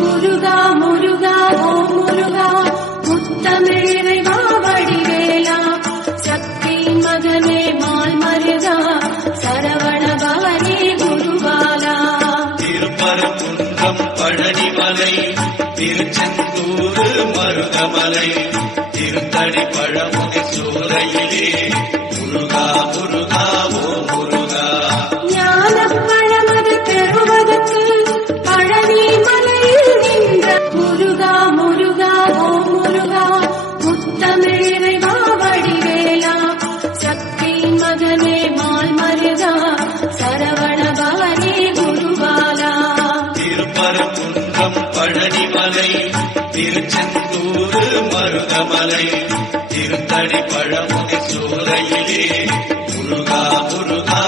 முருகா முருகா ஓம் முருகா முத்தமிழிறைவா வடிவேலா சக்தி மகனே மால் மருகா சரவணபவனே குருபாலா. திருப்பரங்குன்றம் பழனிமலை திருச்செந்தூர் மருதமலை திருத்தடி பழமுகை சூறையிலே முருகா முருகா ஓ முருகா. ஞானப்பழமது பெறுவதற்கு பழனி மலையில் நின்ற முருகா முருகா ஓம் முருகா முத்தமிழிறைவா வடிவேலா சக்தி மகனே மால் மருகா சரவணபவனே குருபாலா. திருப்பரங்குன்றம் பழனிமலை திருச்செந்தூர் மருதமலை திருத்தடி பழமுகை சூறையிலே முருகா முருகா